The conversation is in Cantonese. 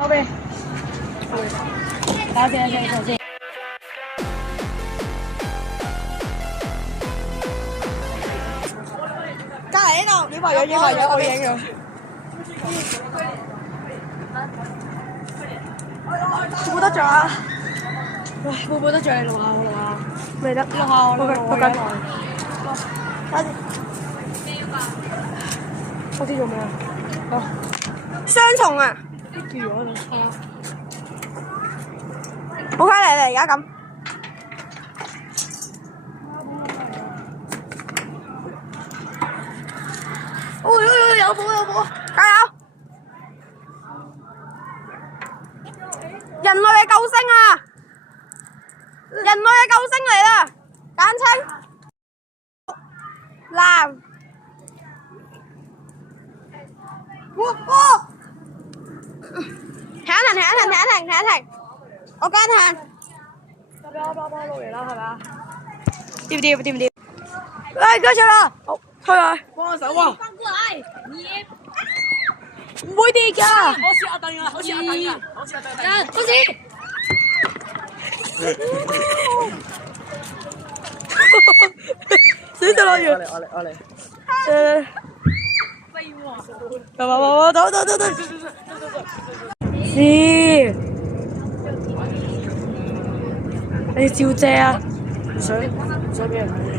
後邊，多謝多謝。隔離呢度，影埋咗，我影咗。報得獎啊！喂，報得獎你錄下我錄下。未得，錄下我錄緊。我知做咩啊？哦，雙重啊！跌咗就差。好快嚟而家咁。有火！加油！人類嘅救星啊！人類嘅救星嚟啦！簡稱藍。停一停！我跟停。俾我錄完啦，係咪啊？掂唔掂？嚟，跟住啦！好，去。幫我手啊！翻過嚟，你唔會跌㗎。好似阿凳啊！開始。死咗啦！我嚟。走！是，你照借啊？唔想俾人睇。